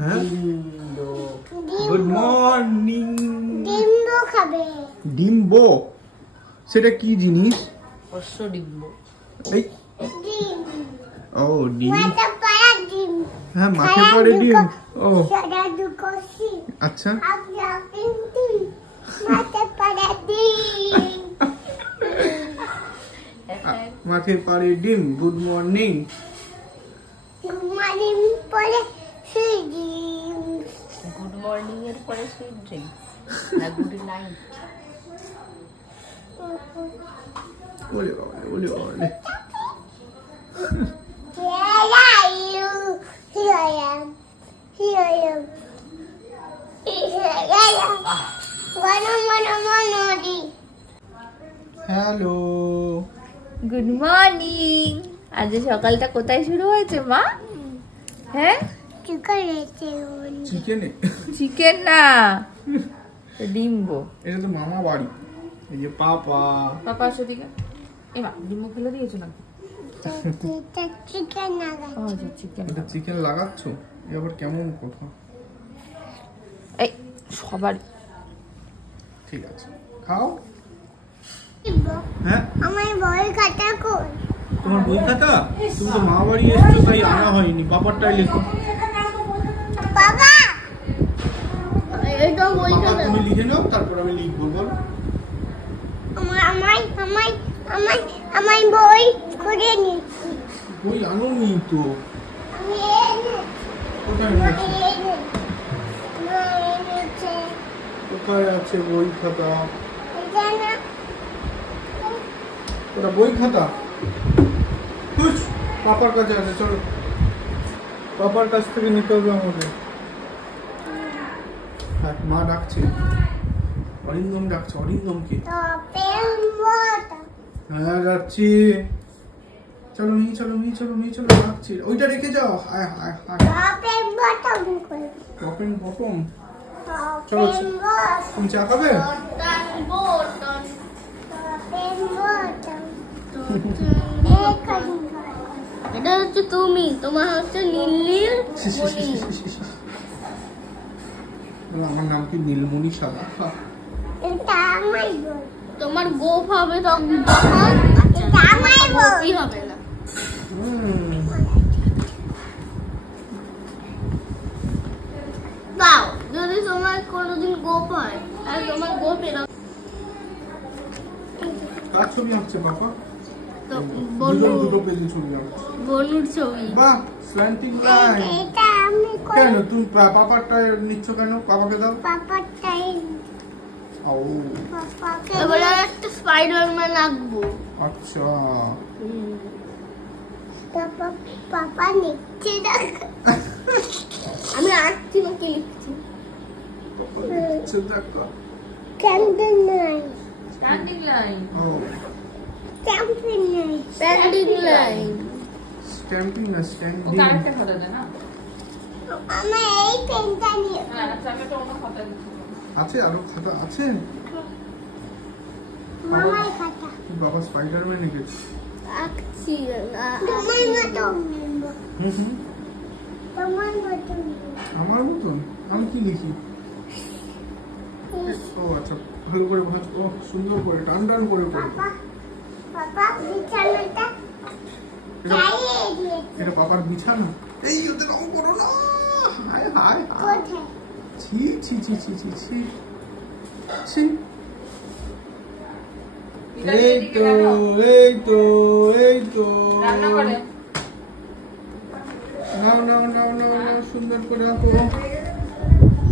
হ্যাঁ good morning. ডিম্বো খাবে। ডিম্বো সেটা কি জিনিস? অশ্ব ডিম্ব। এই ডিম। ও ডিম। মাথা পাড়া ডিম। হ্যাঁ মাঠে পড়ে ডিম। ও সাদা দুকোসি। আচ্ছা আপনা কিন্তু মাথা পাড়া ডিম। মাঠে পড়ে ডিম। Good morning. মর্নিং পরে সেই ডিম। গুড মর্নিং এর পরে সুইট ড্রিঙ্কস না গুড নাইট। ওলে বাবা ওলে বাবা। Where are you? Here I am. Here I am. Here I am. One. Hello good morning. আজ সকালটা কোথায় শুরু হয়েছে মা? হ্যাঁ চিকেন। চিকেন না ডিম্বো। এটা তো মামা বাড়ি। এই যে পাপা পাপা আসো দিকে। এই মা ডিম্বো ফেলে দিয়েছো না? Chicken nugget. চিকেন। এটা চিকেন লাগাচ্ছ? এ আবার কেমন কথা? এই সবার ঠিক আছে খাও। Dimbo. হ্যাঁ আমার বই খাতা কই? তোমার বই খাতা? তুমি তো মা বাড়ি এসছো তাই আনা হয়নি। বাবারটাই লেখো। বাবা এটা বই বাবা খাতা। তুমি লিখে নাও তারপর আমি লিখবো। বলো। আমার বই করে নি। বই আনোনি তো। আমি এনে। কোথায় এনেছো? কোথায় আছে বই খাতা? ওটা বই খাতা? খুশ পাপার কাছে আছে। চলো পাপার কাছ থেকে নিতে হবে আমাদের। হ্যাঁ মা ডাকছে। অরিন্দম ডাকছে। অরিন্দমকে। হ্যাঁ যাচ্ছি। চলো মেয়ে চলো মেয়ে চলো মেয়ে চলো ডাকছি। ওইটা রেখে যাও। হায় হায় হায়। বটন বটন। চলো তুমি চা খাবে? এটা হচ্ছে তুমি, তোমার হচ্ছে নীল আমার নাম কি নীলমণি সাদা? এটা আমার বই। তোমার গোপ হবে তখন এটা আমার বই হবে না। দাও যদি তোমার কোনোদিন গোপ হয় আর তোমার গোপ এরকম কার ছবি আঁকছে বাবা? তো দুটো পেজে ছবি আঁকছে। বনুর ছবি। বাহ স্ল্যান্টিং লাইন। এটা আমি কেন তুমি পাপারটা নিচ্ছ কেন? পাপাকে দাও। পাপাটাই ও পাপাকে এবারে একটা স্পাইডারম্যান আঁকবো। আচ্ছা পাপা নিচ্ছে না। আমি আঁকছি নাকি লিখছি? ক্যান্ডেল নাই। Standing line. ও স্ট্যাম্পিং নাই। Standing line. স্ট্যাম্পিং না স্ট্যান্ডিং। ও কারেক্টটা খাতা দে না। আমি এই পেনটা নিয়ে হ্যাঁ আচ্ছা আমি তো অন্য খাতা দিচ্ছি। আছে আরো খাতা আছে? মামার খাতা বাবা স্পাইডারম্যান এঁকেছে। আঁকছি না। তোমার মতন। তোমার মতন। আমার মতন? আমি কি লিখি? ও আচ্ছা ভালো করে ভাঁজ। ও সুন্দর করে টান টান করে করে। পাপা বিছানাটা চালিয়ে দিয়েছে। এটা পাপার বিছানা। এই ওদের রং করো না। হায় হায় হায়। কোথায়? ছি ছি ছি ছি ছি ছি ছি। এই তো এই তো এই তো রান্না করে নাও নাও নাও নাও নাও সুন্দর করে আঁকো।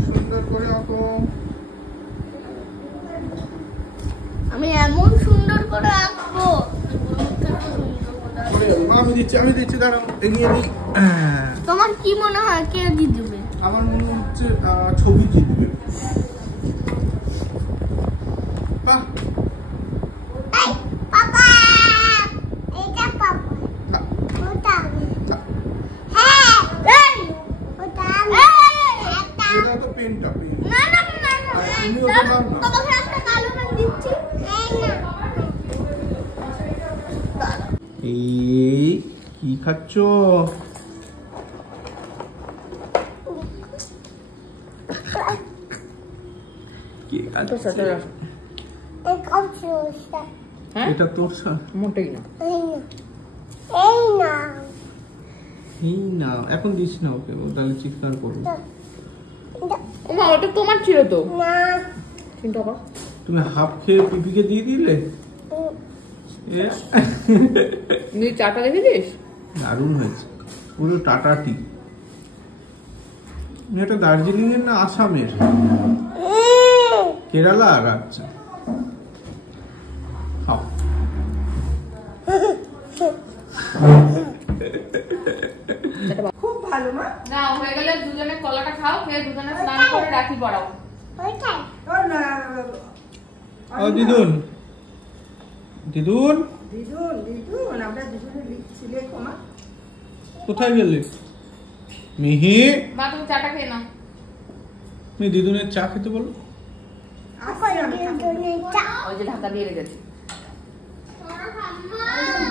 সুন্দর করে আঁকো। আমি এমন সুন্দর করে আঁকবো। আমি দিচ্ছি দাঁড়াও এগিয়ে দিই। তোমার কি মনে হয় কে জিতবে? আমার মনে হচ্ছে ছবি জিতবে। বাহ এই পাপা এটা পাপা না, ওটা না, হ্যাঁ এই ওটা এটা তো পেনটা পেন। না না না না তুমি ওটা দাও না। তোমাকে একটা কালো পেন দিচ্ছি। এই না এই কি খাচ্ছ? কি তোর সাথে হ্যাঁ এটা তোর সাথে মোটেই না। এই না এখন দিস না ওকে, ও তাহলে চিৎকার করবে। মা ওটা তোমার ছিল তো। চিন্তা কর। তুমি হাফ খেয়ে পিপিকে দিয়ে দিলে। তুই চাটা দেখেছিস? দারুণ হয়েছে, পুরো টাটা টি। এটা দার্জিলিং এর না আসামের? কেরালা। আচ্ছা খাও। খুব ভালো মা। না হয়ে গেলে দুজনে কলাটা খাও, খেয়ে দুজনে স্নান করে রাখি পড়াও। দিদুন দিদুন দিদুন দিদুন আমরা দুজনে লিখছি, লেখো মা। কোথায় গেলে? মিহি, মা তুমি চাটা খেয়ে নাও। তুমি দিদুনের চা খেতে বলো। ওই যে ঢাকা দিয়ে রেখেছি।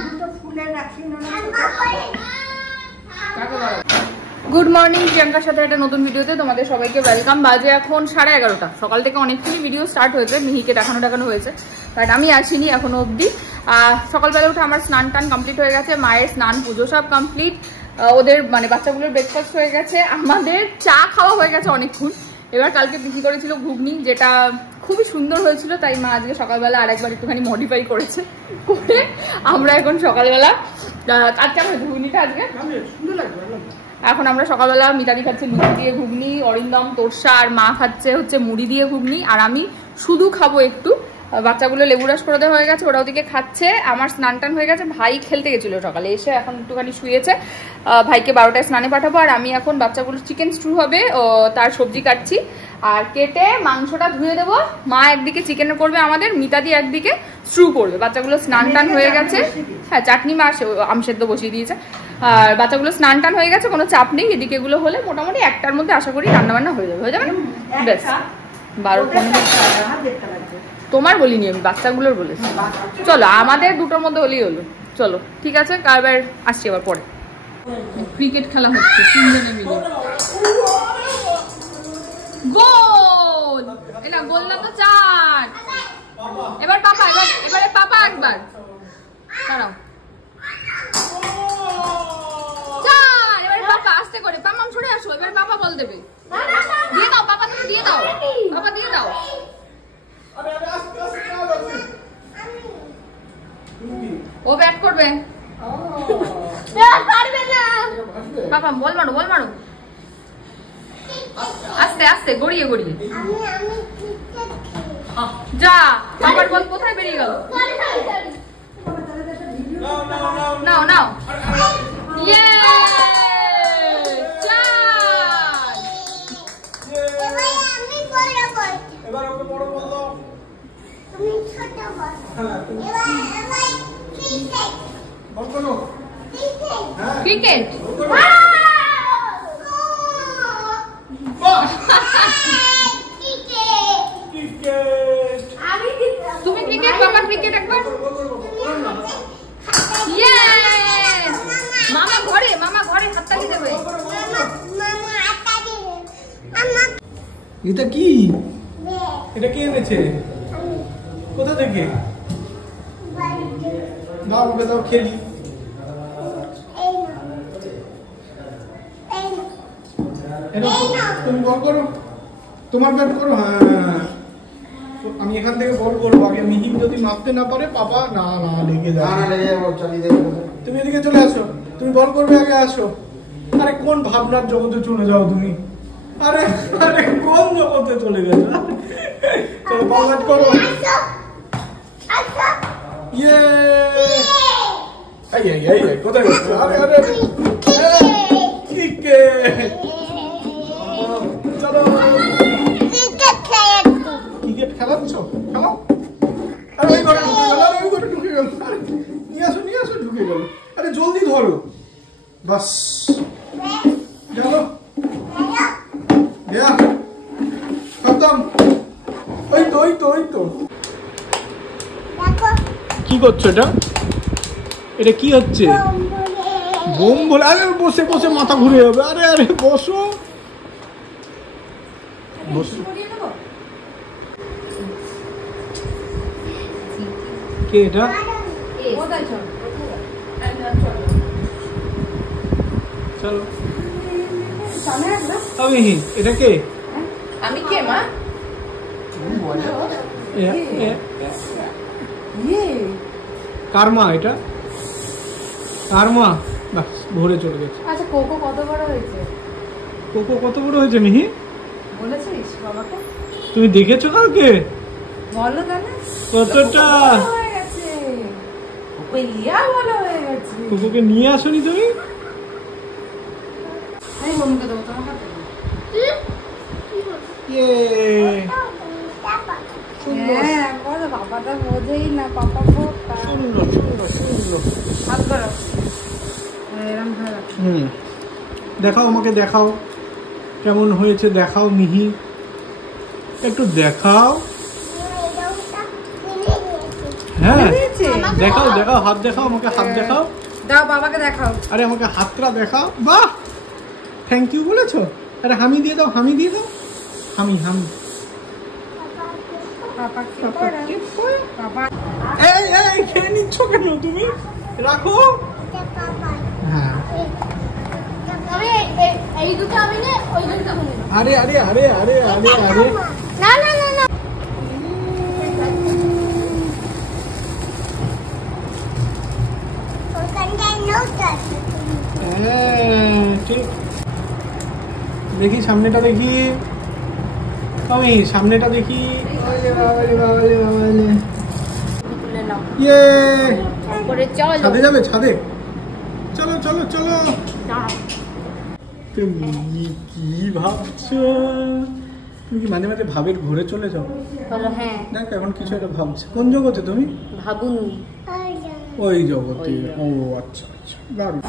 দুটো ফুলের রাখি না। গুড মর্নিং, প্রিয়াঙ্কার সাথে একটা নতুন ভিডিওতে তোমাদের সবাইকে ওয়েলকাম। বাজে এখন 11:30। সকাল থেকে অনেকক্ষণ ভিডিও স্টার্ট হয়েছে, মিহিকে দেখানো হয়েছে, বাট আমি আসিনি এখনো অবধি। সকালবেলা উঠে আমার স্নান টান কমপ্লিট হয়ে গেছে, মায়ের স্নান পুজো সব কমপ্লিট, ওদের মানে বাচ্চাগুলোর ব্রেকফাস্ট হয়ে গেছে, আমাদের চা খাওয়া হয়ে গেছে অনেকক্ষণ। এবার কালকে বিক্রি করেছিল ঘুগনি, যেটা খুবই সুন্দর হয়েছিল, তাই মা আজকে সকালবেলা আরেকবার একটুখানি মডিফাই করেছে, করে আমরা এখন সকালবেলা আজকে আমার ঘুগনিটা আজকে সুন্দর লাগবে। এখন আমরা সকালবেলা মিতালি খাচ্ছে লুচি দিয়ে ঘুগনি, অরিন্দম তোরসা আর মা খাচ্ছে হচ্ছে মুড়ি দিয়ে ঘুগনি, আর আমি শুধু খাবো একটু। বাচ্চাগুলো লেবু রস করে দেওয়া হয়ে গেছে, ওরা ওদিকে খাচ্ছে, আমার স্নান টান হয়ে গেছে। ভাই খেলতে গেছিল সকালে, এসে এখন একটুখানি শুয়েছে। ভাইকে 12টায় স্নানে পাঠাবো, আর আমি এখন বাচ্চাগুলো চিকেন স্টু হবে তার সবজি কাটছি, আর কেটে মাংসটা ধুয়ে দেবো। মা একদিকে চিকেন করবে আমাদের, মিতাদি একদিকে স্টু করবে। বাচ্চাগুলো স্নান টান হয়ে গেছে, হ্যাঁ চাটনি মা আম সেদ্ধ বসিয়ে দিয়েছে, আর বাচ্চাগুলো স্নান টান হয়ে গেছে, কোনো চাপ নেই। এদিকে এগুলো হলে মোটামুটি 1টার মধ্যে আশা করি রান্নাবান্না হয়ে যাবে না? বেশ 12-15 তোমার বলিনি আমি, বাচ্চাগুলোর বলেছি। চলো আমাদের দুটোর মধ্যে হলেই হলো। চলো ঠিক আছে, কারবার আসছি আবার পরে। ক্রিকেট খেলা হচ্ছে তিনজনে মিলে। গোল! এটা গোল না তো 4। এবার পাপা, এবারে পাপা একবার দাঁড়াও। 4, এবারে পাপা আস্তে করে, পামাম সরে আসো, এবারে পাপা বল দেবে। দিয়ে দাও পাপা, তুমি দিয়ে দাও, পাপা দিয়ে দাও। ও ব্যাট করবে, পাপা বল মারো, বল মারো আস্তে আস্তে, গড়িয়ে গড়িয়ে। যা, পাপার বল কোথায় বেরিয়ে গেল? নাও নাও, ইয়ে ক্রিকেট। তুমি ক্রিকেট, বাবা ক্রিকেট একবার। মামা ঘরে হাততালি দেবে। এটা কি? এটা কে এনেছে? কোথা থেকে? দাও ওকে, দাও খেলি। তুমি বল করো, তোমার ব্যাট করো। হ্যাঁ আমি এখান থেকে বল করবো, আগে মিহিম যদি মারতে না পারে পাপা না লেগে যাবে। তুমি এদিকে চলে আসো, তুমি বল করবে, আগে আসো। আরে কোন ভাবনার জগতে চলে যাও তুমি? আরে আরে কোন জগতে চলে গেছো? চলো বল ব্যাট করো। ইয়ে কোথায় গেছো? আরে আরে ক্রিকেট, চলো ক্রিকেট খেলাচ্ছ, খেলো। আরে ওই ঘরে ঢুকে গেল, ওই ঘরে ঢুকে গেল। আরে নিয়ে আসো ঢুকে গেল। আরে জলদি ধরো, বাস চলো। খতম। ওই তো কি করছো? এটা কি হচ্ছে? বোম বলে? আরে বসে বসে মাথা ঘুরে যাবে। আরে বসো। বসে কে এটা? চলো আমি এটা কে? আমি কে মা? কার মা এটা? কার মা? বাস ভরে চলে গেছে। আচ্ছা কোকো কত বড় হয়েছে? কোকো কত বড় হয়েছে মিহি? বলেছিস বাবাকে? তুমি দেখেছো কালকে? বলো তাহলে কতটা হয়ে গেছে। কোকো ইয়া বড় হয়ে গেছে। কোকোকে নিয়ে আসোনি তুমি? এই মমকে দাও তোমার হাতে। ইয়ে হ্যাঁ বলো বাবাটা বোঝেই না পাপা বোকা। সুন্দর সুন্দর সুন্দর। হাত করো এরকম ভালো। দেখাও আমাকে, দেখাও কেমন হয়েছে, দেখাও মিহি একটু দেখাও। হ্যাঁ দেখাও দেখাও, হাত দেখাও আমাকে, হাত দেখাও। দাও বাবাকে দেখাও। আরে আমাকে হাতটা দেখাও। বাহ থ্যাংক ইউ বলেছো? আরে হামি দিয়ে দাও, হামি দিয়ে দাও, হামি হামি। এই এই খেয়ে নিচ্ছ কেন তুমি? রাখো। হ্যাঁ এই দুটো আমি নে, ওই দুটো আমি নেব। আরে আরে আরে আরে আরে আরে না না না না ওখানটায় নোট আছে। হ্যাঁ ঠিক। দেখি সামনেটা দেখি, আমি সামনেটা দেখি। ইয়ে ছাদে যাবে? ছাদে চলো চলো চলো। তুমি কি ভাবছো? তুমি কি মাঝে মাঝে ভাবের ঘুরে চলে যাও? বলো হ্যাঁ। দেখ এখন কিছু একটা ভাবছে। কোন জগতে তুমি? ভাবুন ওই জগতে। ও আচ্ছা আচ্ছা দারুণ।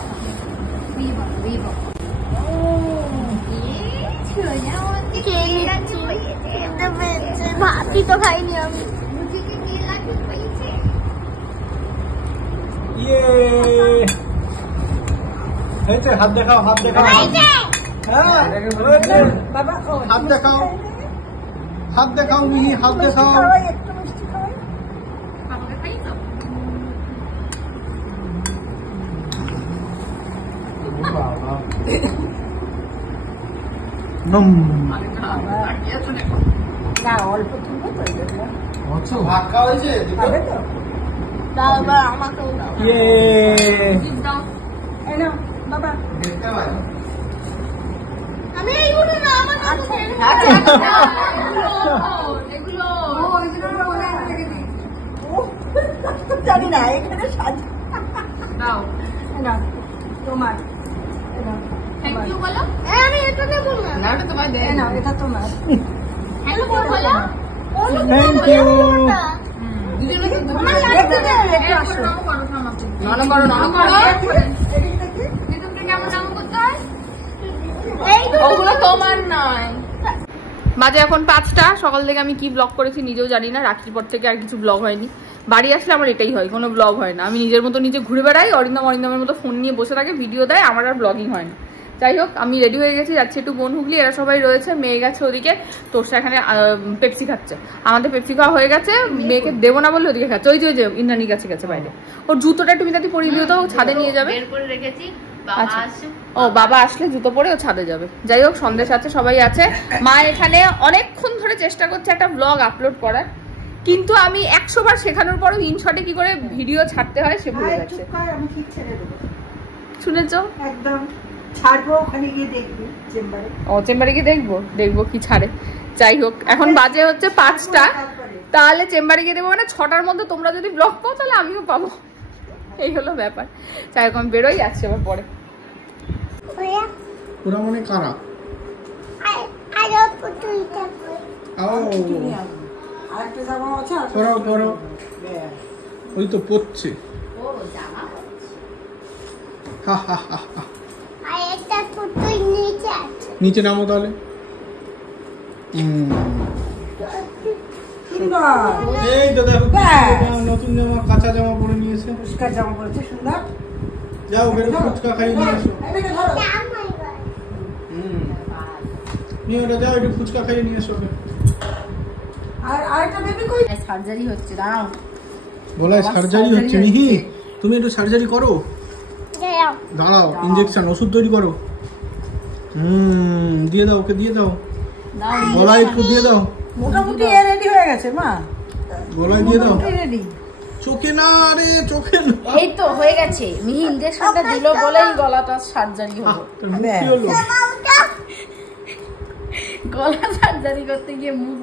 ভাবি তো খাইনি আমি। ইয়ে এই তো হাত দেখাও, হাত দেখাও। হ্যাঁ বাবা হাত দেখাও, হাত দেখাও মিহি, হাত দেখাও। একটু মিষ্টি খাওয়াই। বাবাকে খাই দাও। না অল্প তুলবো তো আচ্ছা ভাত খাওয়া হয়েছে? খাবে তো? বাবা আমাকেও দাও। ইয়ে দাও এই নাও বাবা। আমি এইগুলো না আমার কাছে। এগুলো জানি না এখানে সাজ দাও। না তোমার থ্যাংক ইউ বলো। আমি এটা নেব না। না এটা তোমার দে। না এটা তোমার থ্যাংক ইউ বলো। Thank you. আমার লাগবে না। নরম করো নরম করো। মিতুকে কেমন নাম করতে হয়? এই দুটো ওগুলো তোমার নয়। বাজে এখন 5টা। সকাল থেকে আমি কি ব্লগ করেছি নিজেও জানি না। রাখির পর থেকে আর কিছু ব্লগ হয়নি। বাড়ি আসলে আমার এটাই হয়, কোনো ব্লগ হয় না। আমি নিজের মতো নিজে ঘুরে বেড়াই, অরিন্দমের মতো ফোন নিয়ে বসে থাকে, ভিডিও দেয়, আমার আর ব্লগিং হয় না। যাই হোক আমি রেডি হয়ে গেছি, যাচ্ছি একটু বোন হুগলি। এরা সবাই রয়েছে, মেয়ে গেছে ওদিকে, তোরসা এখানে পেপসি খাচ্ছে। আমাদের পেপসি খাওয়া হয়ে গেছে, মেয়েকে দেবো না বললে ওদিকে খাচ্ছে। ওই যে ইন্দ্রাণী কাছে গেছে বাইরে। ওর জুতোটা তুমি তাতে পরিয়ে দিও তো, ছাদে নিয়ে যাবে। আচ্ছা ও বাবা আসলে জুতো পরে ও ছাদে যাবে। যাই হোক সন্দেশ আছে, সবাই আছে। মা এখানে অনেকক্ষণ ধরে চেষ্টা করছে একটা ব্লগ আপলোড করার, কিন্তু আমি 100 বার শেখানোর পরও ইনশটে কি করে ভিডিও ছাড়তে হয় সে ভুলে যাচ্ছে। আমি ঠিক ছেড়ে দেবো শুনেছো? একদম ছাড়বো, ওখানে গিয়ে দেখবি চেম্বারে। ও চেম্বারে গিয়ে দেখবো কি ছাড়ে। যাই হোক এখন বাজে হচ্ছে 5টা, তাহলে চেম্বারে গিয়ে দেবো মানে 6টার মধ্যে তোমরা যদি ব্লগ পাও তাহলে আমিও পাবো, এই হলো ব্যাপার। যাই হোক আমি বেরোই, আসছে আবার পরে। ওরা মনে কারা? আরো কুটুইটা আরেকটা জামা আছে করো করো, ওই তো পড়ছে। আর একটা কুটুই নিচে আছে। নিচে নামো তাহলে। এই তো দেখো নতুন জামা, কাঁচা জামা পরে নিয়েছে। পরিষ্কার জামা পরেছে সুন্দর। যাও বেরো, ফুচকা খাই নিয়ে এসো। নিয়ে ওটা যাও, একটু ফুচকা খাইয়ে নিয়ে এসো ওকে। আর আরেকটা বেবি কই? সার্জারি হচ্ছে, দাঁড়াও। গলায় সার্জারি হচ্ছে মিহি, তুমি একটু সার্জারি করো। দাঁড়াও, ইনজেকশন ওষুধ তৈরি করো। দিয়ে দাও ওকে, দিয়ে দাও গলায় একটু দিয়ে দাও। মোটামুটি এ রেডি হয়ে গেছে মা, গলায় দিয়ে দাও। রেডি। চোখে না রে, চোখে না। এই তো হয়ে গেছে, মিহি ইনজেকশনটা দিল বলেই গলাটা সার্জারি হলো। কি হলো? গলা সার্জারি করতে গিয়ে মুখ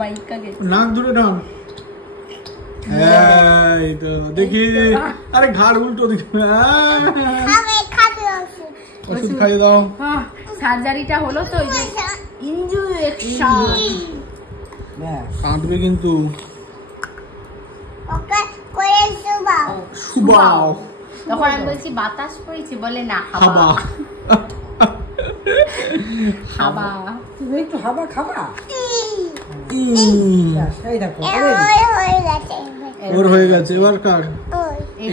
বাইকা গেছে। নাক ধরে নাও। এই তো দেখি, আরে ঘাড় উল্টো দিকে। ওষুধ খাইয়ে দাও। সার্জারিটা হলো তো, ওই যে ইনজেকশন। কাঁদবে কিন্তু। শুবাও। তখন আমি বলছি বাতাস পড়েছি, বলে না হাবা। হাবা, তুমি একটু হাবা খাবা। এই দেখো ওর হয়ে গেছে। এবার কার?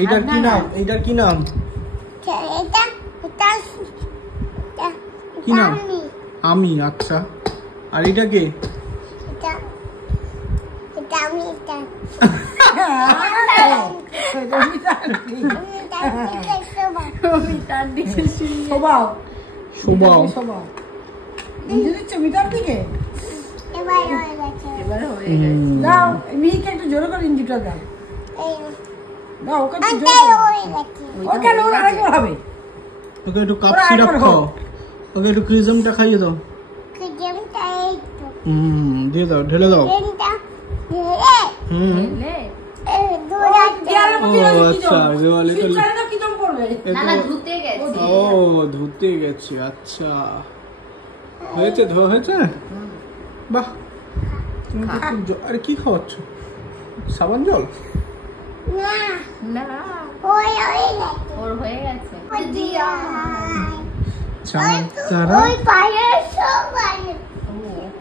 এইটার কি নাম? এইটার কি নাম? কি নাম? আমি। আচ্ছা, আর এটা কে? মিহিকে একটু জোরে করে ইঞ্জিটা দাও। ওকে একটু কাপ সিরাপ খাও, ওকে একটু ক্রিজমটা খাইয়ে দাও। দিয়ে দাও, ঢেলে দাও। আচ্ছা, ধুতে গেছে। আচ্ছা, হয়েছে, ধোয়া হয়েছে। বাহ, তুমি আরে কি খাওয়াচ্ছ? সাবান জল? ওর হয়ে গেছে।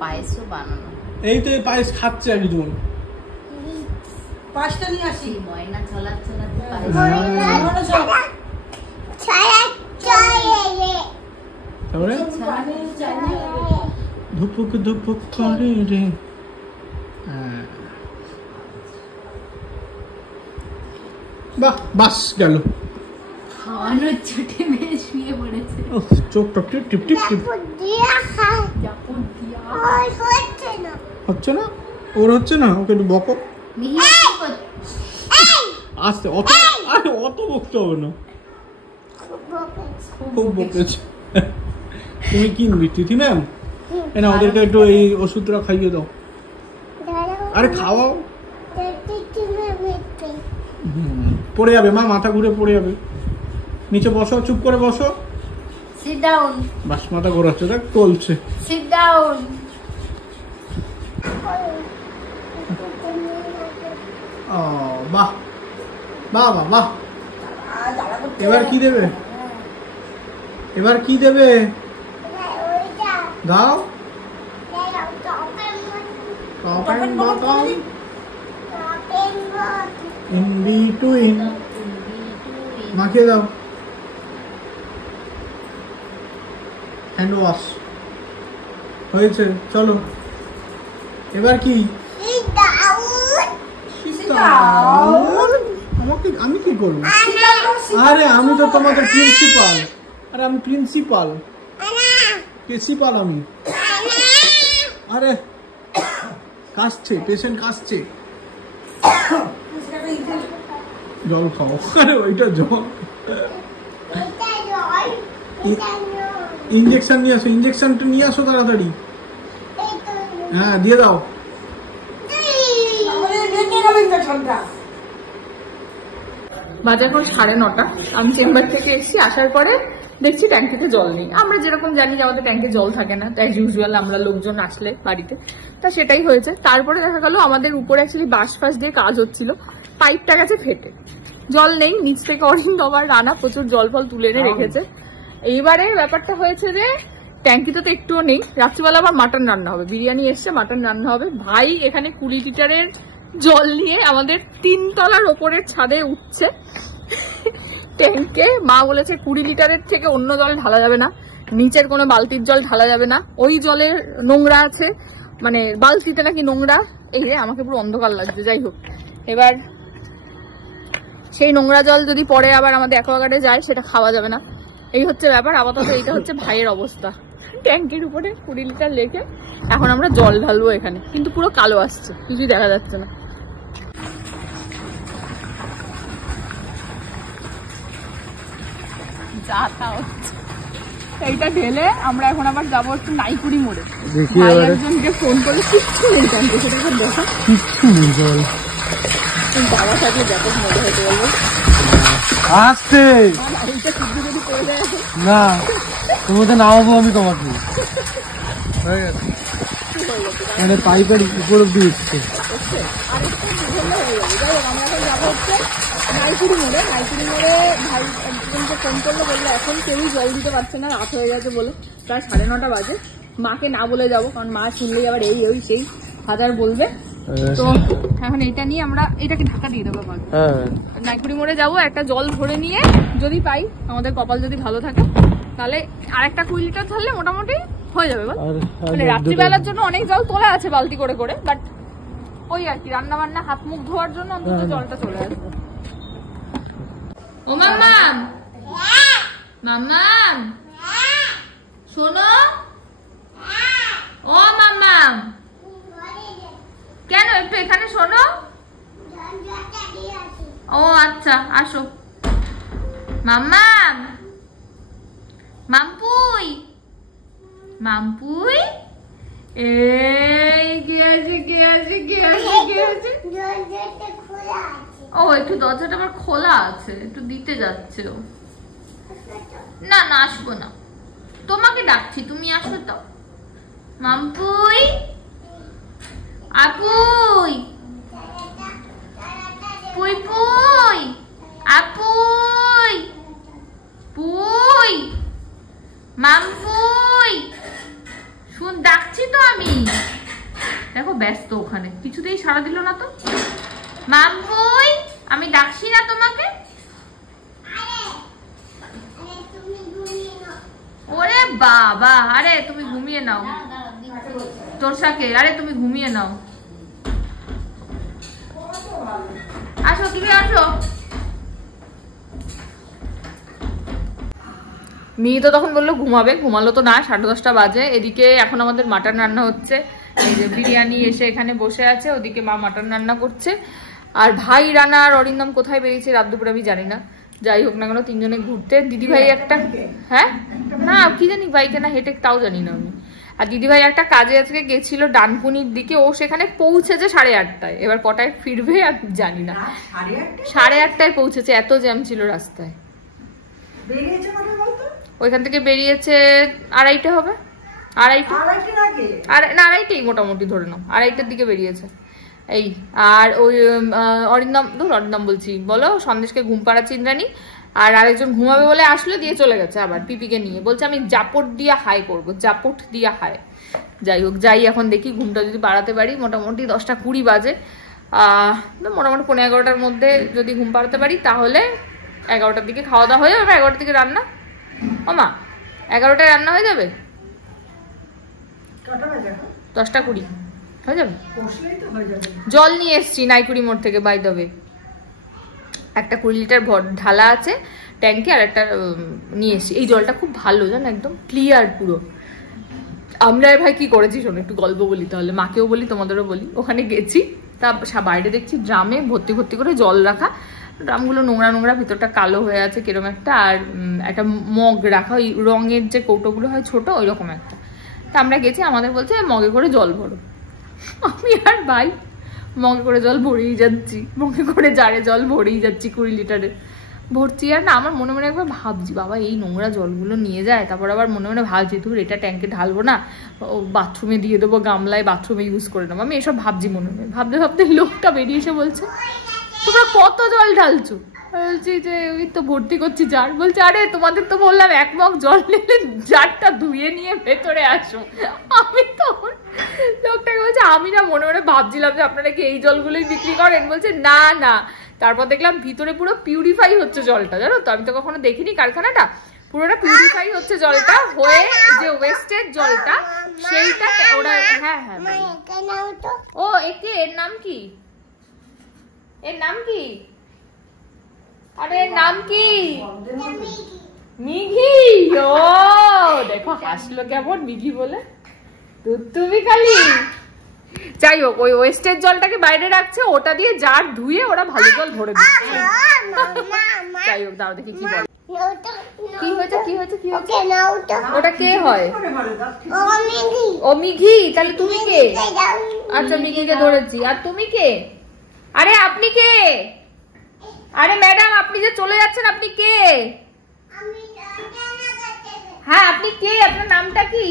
পায়েসও বানানো। এই তো এই পায়েস খাচ্ছে একজন। পাঁচটা নিয়ে আসি। ময়না চলাচ্ছে না তারপরে ধুপুক ধুপুক করে রে। বাহ, বাস গেল। খাওয়ানোর চোটে মেয়ে শুয়ে পড়েছে। চোখটা টিপ টিপ টিপ টিপ হচ্ছে না, ওর হচ্ছে না। ওকে একটু বকো। আস্তে, অত বকতে হবে না। খুব বকেছে। তুমি কিনবি তিথি ম্যাম? না, ওদেরকে একটু এই ওষুধটা খাইয়ে দাও। আরে খাওয়াও। পড়ে যাবে মা, মাথা ঘুরে পড়ে যাবে। নিচে বসো, চুপ করে বসো। Sit down. বাস, মাথা ঘোরাচ্ছে, দেখ টলছে। Sit down. বাহ বাহ বাহ বাহ। এবার কি দেবে? এবার কি দেবে? দাও। ইন বিটুইন মাখিয়ে দাও। হ্যান্ড ওয়াশ হয়েছে, চলো। এবার কি? আমাকে, আমি কি করবো? আরে আমি তো তোমাদের প্রিন্সিপাল। আরে আমি প্রিন্সিপাল, প্রিন্সিপাল আমি। আরে কাশছে, পেশেন্ট কাশছে। জল খাও। আরে ওইটা জল। ইঞ্জেকশন নিয়ে আসো, ইঞ্জেকশনটা নিয়ে আসো তাড়াতাড়ি। হ্যাঁ, দিয়ে দাও। বাজে এখন 9:30। আমি চেম্বার থেকে এসেছি, আসার পরে দেখছি ট্যাঙ্কিতে জল নেই। আমরা যেরকম জানি যে আমাদের ট্যাঙ্কে জল থাকে না, অ্যাজ ইউজুয়াল আমরা লোকজন আসলে বাড়িতে, তা সেটাই হয়েছে। তারপরে দেখা গেল আমাদের উপরে অ্যাকচুয়ালি বাঁশ ফাঁস দিয়ে কাজ হচ্ছিল, পাইপটা গেছে ফেটে, জল নেই। নিচ থেকে অরিন্দ আবার রানা প্রচুর জল ফল তুলে এনে রেখেছে। এইবারে ব্যাপারটা হয়েছে যে ট্যাঙ্কিতে তো একটুও নেই। রাত্রিবেলা আবার মাটন রান্না হবে, বিরিয়ানি এসছে, মাটন রান্না হবে। ভাই এখানে 20 লিটারের জল নিয়ে আমাদের 3 তলার ওপরের ছাদে উঠছে ট্যাঙ্কে। মা বলেছে 20 লিটারের থেকে অন্য জল ঢালা যাবে না, নিচের কোনো বালতির জল ঢালা যাবে না, ওই জলের নোংরা আছে, মানে বালতিতে নাকি নোংরা। এই রে আমাকে পুরো অন্ধকার লাগছে। যাই হোক, এবার সেই নোংরা জল যদি পরে আবার আমাদের অ্যাকোয়াগার্ডে যায় সেটা খাওয়া যাবে না, এই হচ্ছে ব্যাপার। আপাতত এইটা হচ্ছে ভাইয়ের অবস্থা। ট্যাঙ্কির উপরে 20 লিটার লেখে এখন আমরা জল ঢালবো এখানে, কিন্তু পুরো কালো আসছে, কিছুই দেখা যাচ্ছে না। যা তা হচ্ছে। এইটা ঢেলে আমরা এখন আবার যাবো একটু নাইকুড়ি মোড়ে। ভাই একজনকে ফোন করে কিচ্ছু নেই ট্যাঙ্কি, সেটা এখন দেখা কিচ্ছু নেই জল। বাবা থাকলে যত মজা হতে বলবো আসতে না, তোমাদের নামাবো আমি তোমাকে। মানে পাইপের উপর অব্দি উঠছে। নাইকুড়ি মোড়ে ভাই একজনকে ফোন করলো, বললো এখন কেউই জল দিতে পারছে না, রাত হয়ে গেছে বলে। প্রায় 9:30 বাজে। মাকে না বলে যাবো, কারণ মা শুনলেই আবার এই ওই সেই হাজার বলবে। তো এখন এটা নিয়ে আমরা এটাকে ঢাকা দিয়ে দেবো। নাইকুড়ি মোড়ে যাবো, একটা জল ভরে নিয়ে যদি পাই, আমাদের কপাল যদি ভালো থাকে, তাহলে আর একটা 20 লিটার ধরলে মোটামুটি হয়ে যাবে। মানে রাত্রিবেলার জন্য অনেক জল তোলা আছে বালতি করে করে, বাট ওই আর কি রান্না বান্না হাত মুখ ধোয়ার জন্য অন্তত জলটা চলে আসবে। ও মাম্মাম, মাম্মাম শোনো, ও মাম্মাম কেন একটু এখানে শোনো। ও আচ্ছা আসো। মাম্মাম, মাম্পুই, মাম্পুই এই গিয়েছে গিয়েছে গিয়েছে গিয়েছে। ও একটু দরজাটা আবার খোলা আছে, একটু দিতে যাচ্ছে ও। না না আসবো না, তোমাকে ডাকছি, তুমি আসো তো। মাম্পুই, আপুই, পুই পুই, আপুই, পুই, মাম্পুই, শুন ডাকছি তো আমি। দেখো ব্যস্ত ওখানে, কিছুতেই সাড়া দিল না তো। মাম্পুই, আমি ডাকছি না তোমাকে। ওরে বাবা, আরে তুমি ঘুমিয়ে নাও তোরসাকে, আরে তুমি ঘুমিয়ে নাও। আসো কি আসো। মেয়ে তো তখন বললো ঘুমাবে, ঘুমালো তো না। 10:30 বাজে। এদিকে এখন আমাদের মাটন রান্না হচ্ছে। এই যে বিরিয়ানি এসে এখানে বসে আছে, ওদিকে মা মাটন রান্না করছে। আর ভাই রানা আর অরিন্দম কোথায় বেরিয়েছে রাত দুপুরে আমি জানি না। যাই হোক না কেন, তিনজনে ঘুরতে। দিদি ভাই একটা, হ্যাঁ না কি জানি বাইকে না হেঁটে তাও জানি না আমি। আর দিদি ভাই একটা কাজে আজকে গেছিল ডানকুনির দিকে, ও সেখানে পৌঁছেছে 8:30টায়। এবার কটায় ফিরবে আর জানি না। 8:30টায় পৌঁছেছে, এত জ্যাম ছিল রাস্তায়। ওইখান থেকে বেরিয়েছে 2:30 হবে, 2:30 মোটামুটি ধরে নাও, 2:30টার দিকে বেরিয়েছে। এই আর ওই অরিন্দম বলছি, বলো সন্দেশকে ঘুম পাড়াচ্ছে ইন্দ্রাণী। আর আরেকজন ঘুমাবে বলে আসলে দিয়ে চলে গেছে আবার পিপিকে নিয়ে, বলছে আমি জাপট দিয়া হাই করবো, জাপট দিয়া হাই। যাই হোক, যাই এখন দেখি ঘুমটা যদি বাড়াতে পারি। মোটামুটি 10:20 বাজে, মোটামুটি 11:15টার মধ্যে যদি ঘুম পাড়াতে পারি তাহলে 11টার দিকে খাওয়া দাওয়া হয়ে যাবে। 11টার দিকে রান্না, ও মা 11টায় রান্না হয়ে যাবে, 10:20 হয়ে যাবে। জল নিয়ে এসছি নাইকুড়ি মোড় থেকে, বাই দ্য ওয়ে। একটা 20 লিটার ঢালা আছে ট্যাঙ্কে, আর একটা নিয়ে এসছি। এই জলটা খুব ভালো জানো, একদম ক্লিয়ার পুরো। আমরা ভাই কি করেছি শোনো, একটু গল্প বলি তাহলে, মাকেও বলি তোমাদেরও বলি। ওখানে গেছি, তা বাইরে দেখছি ড্রামে ভর্তি ভর্তি করে জল রাখা। ড্রামগুলো নোংরা নোংরা, ভিতরটা কালো হয়ে আছে কিরকম একটা। আর একটা মগ রাখা, ওই রঙের যে কৌটোগুলো হয় ছোট, ওই রকম একটা। তা আমরা গেছি, আমাদের বলছে মগে করে জল ভরো। আমি আর ভাই মগে করে জল ভরেই যাচ্ছি, মগে করে জারে জল ভরেই যাচ্ছি 20 লিটারের ভরছি। আর না আমার মনে মনে একবার ভাবছি, বাবা এই নোংরা জলগুলো নিয়ে যায়। তারপর আবার মনে মনে ভাবছি তুই এটা ট্যাঙ্কে ঢালবো না, ও বাথরুমে দিয়ে দেবো, গামলায় বাথরুমে ইউজ করে নেবো। আমি এসব ভাবছি মনে মনে। ভাবতে ভাবতে লোকটা বেরিয়ে এসে বলছে তোমরা কত জল ঢালছো? বলছি যে ওই তো ভর্তি করছি জার। বলছে আরে তোমাদের তো বললাম 1 মগ জল নিলে জারটা ধুয়ে নিয়ে ভেতরে আসো। আমি তখন লোকটাকে বলছে আমি না মনে মনে ভাবছিলাম যে আপনারা কি এই জলগুলোই বিক্রি করেন? বলছে না না। তারপর দেখলাম ভিতরে পুরো পিউরিফাই হচ্ছে জলটা, জানো তো। আমি তো কখনো দেখিনি কারখানাটা। পুরোটা পিউরিফাই হচ্ছে জলটা, হয়ে যে ওয়েস্টের জলটা সেইটা ওরা হ্যাঁ হ্যাঁ। ও একে এর নাম কি? এর নাম কি? আরে এর নাম কি? মিঘি। ও দেখো হাসলো কেমন মিঘি বলে, তুমি খালি। যাই হোক ওই ওয়েস্টের জলটাকে বাইরে রাখছে, ওটা দিয়ে জার ধুয়ে ওরা ভালো জল ভরে দিচ্ছে। যাই হোক দাও দেখি কি বল। কি হয়েছে কি হয়েছে কি হয়েছে? ওটা কে হয়? ও মিঘি। তাহলে তুমি কে? আচ্ছা মিঘিকে ধরেছি। আর তুমি কে? আরে আপনি কে? আরে ম্যাডাম আপনি যে চলে যাচ্ছেন আপনি কে? হ্যাঁ আপনি কে? আপনার নামটা কি?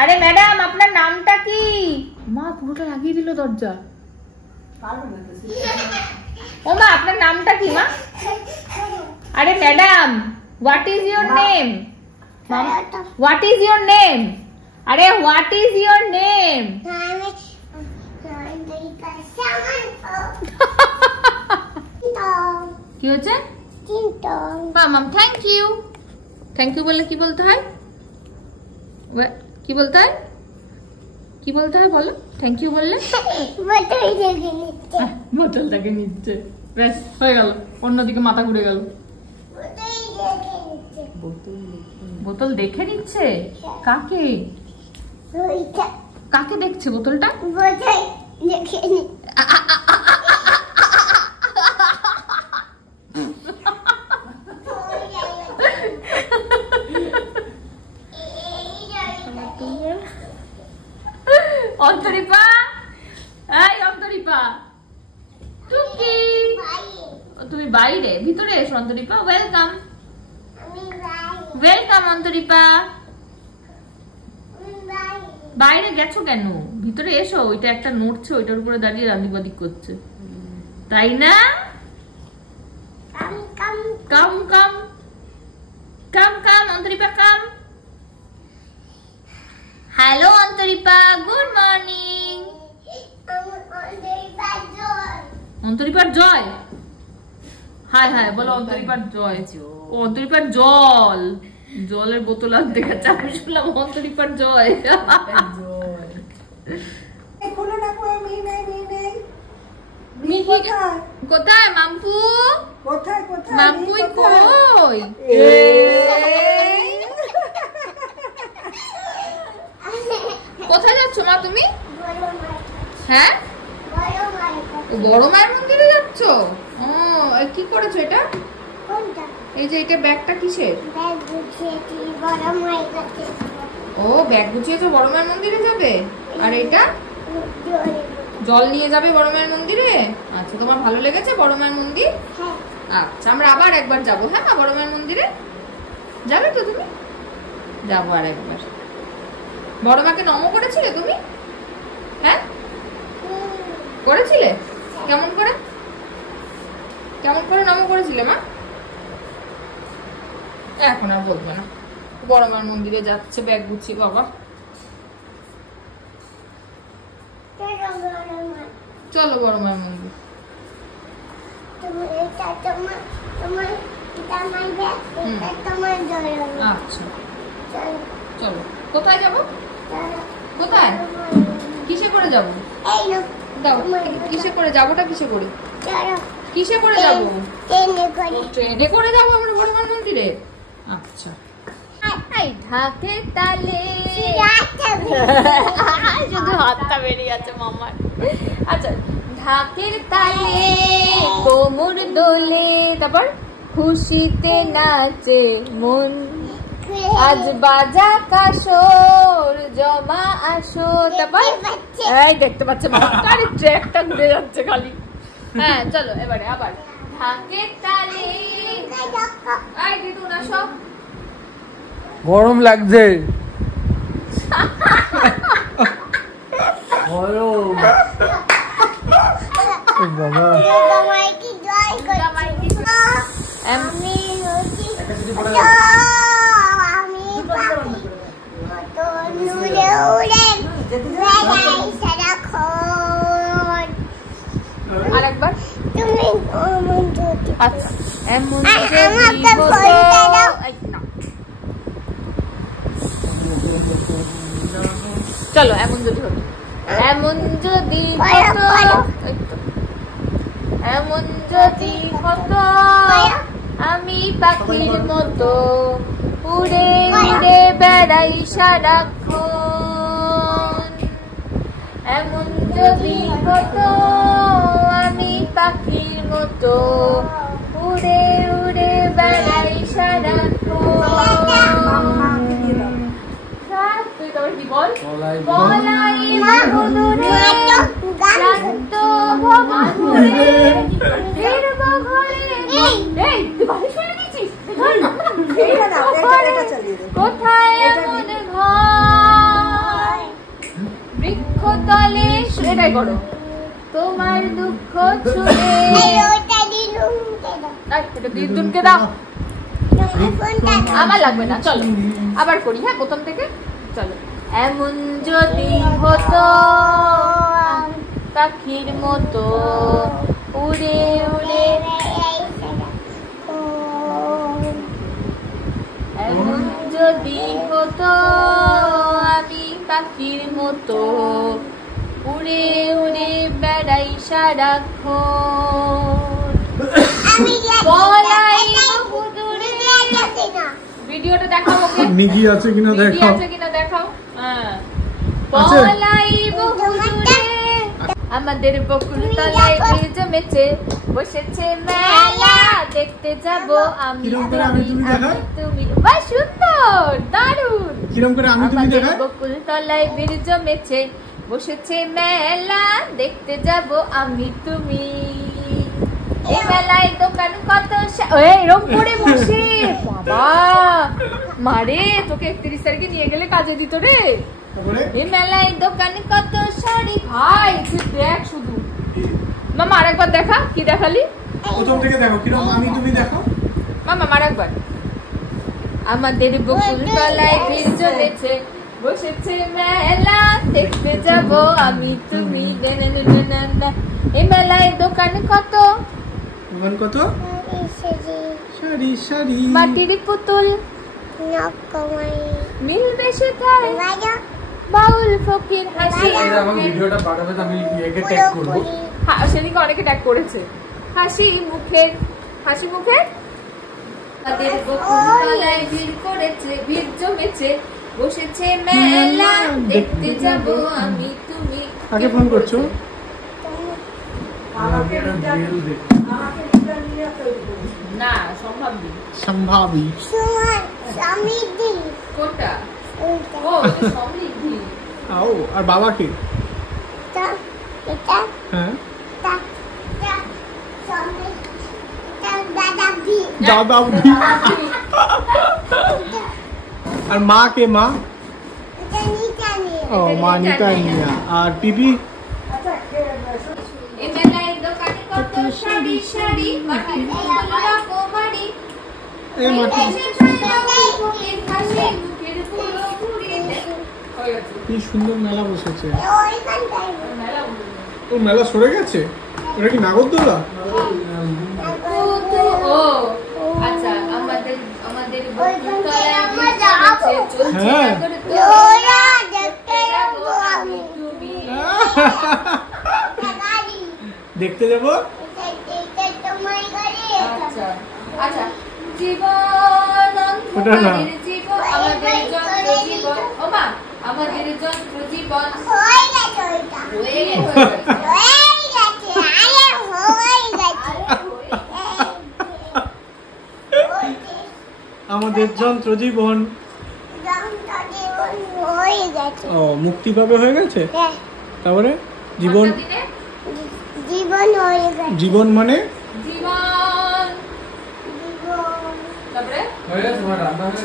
আরে ম্যাডাম আপনার নামটা কি? মা পুরোটা লাগিয়ে দিল দরজা। ও মা আপনার নামটা কি মা? আরে madam what is your name? What is your name? আরে হোয়াট ইজ ইউর নেম? কি হচ্ছে? মাম থ্যাংক ইউ। থ্যাংক ইউ বললে কি বলতে হয়? কি বলতে হয়? কি বলতে হয় বলো? থ্যাংক ইউ বললে বোতলটাকে নিচ্ছে। ব্যাস হয়ে গেল, অন্যদিকে মাথা ঘুরে গেল। বোতল দেখে নিচ্ছে? কাকে? কাকে দেখছে বোতলটা? অন্তরিপা, এই অন্তরিপা, টুকি তুমি বাইরে, ভিতরে এসো অন্তরিপা। Welcome welcome অন্তরিপা। বাইরে গেছো কেন? ভিতরে এসো। ওইটা একটা নড়ছে, ওইটার উপরে দাঁড়িয়ে রান্দিবাদিক করছে, তাই না? Come come come come Antaripa come. Hello Antaripa, good morning. অন্তরিপার জয়। হাই হাই বলো অন্তরিপার জয়। ও অন্তরিপার জল, জলের বোতল আনতে গেছে। আমি শুনলাম অন্তরিপার জয়। কোথায় মাম্পু? মাম্পুই কই? কোথায় যাচ্ছ মা তুমি? হ্যাঁ বড় মায়ের মন্দিরে যাচ্ছ? ও কি করেছো এটা? এই যে এটা ব্যাগটা কিসের? ও ব্যাগ গুছিয়েছো, বড় মায়ের মন্দিরে যাবে। আর এটা জল নিয়ে যাবে বড় মায়ের মন্দিরে। আচ্ছা তোমার ভালো লেগেছে বড় মায়ের মন্দির? আচ্ছা আমরা আবার একবার যাবো। হ্যাঁ বড় মায়ের মন্দিরে যাবে তো তুমি? যাবো আর একবার। বড় মাকে নমো করেছিলে তুমি? হ্যাঁ করেছিলে? কেমন করে নমো করেছিলে মা? এখন আর বলবো না। বড় মার মন্দিরে যাচ্ছে ব্যাগ গুছিয়ে। বাবা চলো বড় মার মন্দির। আচ্ছা চলো। কোথায় যাবো? কোথায়? কিসে করে যাবো? দাও কিসে করে যাবোটা? কিসে করে? কিসে করে যাবো? ট্রেনে করে যাবো আমরা বড় মার মন্দিরে। আচ্ছা ঢাকে তালে শুধু হাতটা বেরিয়ে যাচ্ছে মামার। আচ্ছা ঢাকের তালে কোমর দোলে, তারপর খুশিতে নাচে মন, আজ বাজা কাসর জমা আসো। তারপর এই দেখতে পাচ্ছে আরে ট্র্যাকটা ঘুরে যাচ্ছে খালি। হ্যাঁ চলো এবারে আবার ঢাকের তালে। এই দিদুন আসো। গরম লাগছে। গরম বাবা। আরেকবার। আচ্ছা এমন আমাকে যদি হতো ফোনটা দাও। এই, না। চলো এমন যদি হতো, এমন যদি হতো, এই তো। এমন যদি হতো আমি পাখির মতো উড়ে উড়ে বেড়াই সারাক্ষণ। এমন যদি হতো আমি পাখির মতো উড়ে উড়ে বেড়াই সারাক্ষণ। তুই তোর কি বল? বলাই মধুরে ক্লান্ত ভবঘুরে ফিরব ঘরে। এই তুই বাড়ি শুনে দিচ্ছিস? কোথায় এমন ঘর বৃক্ষতলে, এটাই করো, তোমার দুঃখ ছুঁয়ে। এটা বিদ্যুৎকে দাও, আমার লাগবে না। চলো আবার করি, হ্যাঁ প্রথম থেকে। চলো। এমন যদি হতো পাখির মতো উড়ে উড়ে, এমন যদি হতো আমি পাখির মতো উড়ে উড়ে বেড়াই সারাক্ষণ। বলাই মধুরে। ভিডিওটা দেখাও ওকে, নিগি আছে কিনা নিগি দেখাও। আছে কিনা দেখাও। হ্যাঁ। আছে? বলাই মধুরে আমাদের বকুল তলায় ভিড় জমেছে, বসেছে মেলা দেখতে যাব আমি কিরম করে আমি তুমি দেখাও? তুমি। বাহ সুন্দর, দারুণ। কিরম করে আমি তুমি আমাদের দেখাই? বকুল তলায় ভিড় জমেছে, বসেছে মেলা দেখতে যাব আমি তুমি। এই মেলায় দোকান কত, এরকম করে বসে বাবা মারে, তোকে 31 তারিখে নিয়ে গেলে কাজে দিত রে। তারপরে এই মেলায় দোকান কত শাড়ি, ভাই তুই দেখ শুধু। মামা আরেকবার দেখা, কি দেখালি? প্রথম থেকে দেখো কিরম আমি তুমি দেখো। মামা আরেকবার। আমাদের বকুল তলায় ভিড় জমেছে, বসেছে মেলা দেখতে যাব আমি তুমি। এই মেলায় দোকান কত, দোকান কত? শাড়ি শাড়ি মাটির পুতুল মিলবে সেথায় বাউল ফকির হাসি। ভিডিওটা পাঠাবে তো আমি একে ট্যাগ করব। হ্যাঁ সেদিকে অনেকে ট্যাগ করেছে। হাসি মুখের, হাসি মুখের। আমাদের বকুল তলায় ভিড় করেছে, ভিড় জমেছে, বসেছে মেলা দেখতে যাব আমি তুমি। কাকে ফোন করছো? না সম্ভবই সম্ভাবী। কোনটা? ও সমৃদ্ধি। আও আর বাবাকে? হ্যাঁ দাদা আর মা কে? মা ও মা নিতা নিয়া। আর পিপি? এই মেলায় দোকানে কত শাড়ি শাড়ি মাটির পুতুল রাজকুমারী। এই মাটি কি সুন্দর মেলা বসেছে। ও মেলা সরে গেছে? ওটা কি নাগরদোলা? ও আচ্ছা, আমাদের আমাদের বকুল তলায় ভিড় জমেছে, চলছে হ্যাঁ। তুমি। দেখতে যাবো। আচ্ছা আচ্ছা। জীবন ওটা না। অন্ধকারের জীবন, আমাদের যন্ত্র জীবন। ও মা, আমাদের যন্ত্র জীবন হয়ে গেছে হয়ে গেছে। আমাদের যন্ত্র জীবন হয়ে গেছে। ও মুক্তি পাবে হয়ে গেছে। তারপরে জীবন, জীবন হয়ে গেছে। জীবন মানে জীবন। তারপরে হয়ে গেছে, তোমার রান্না হয়ে গেছে?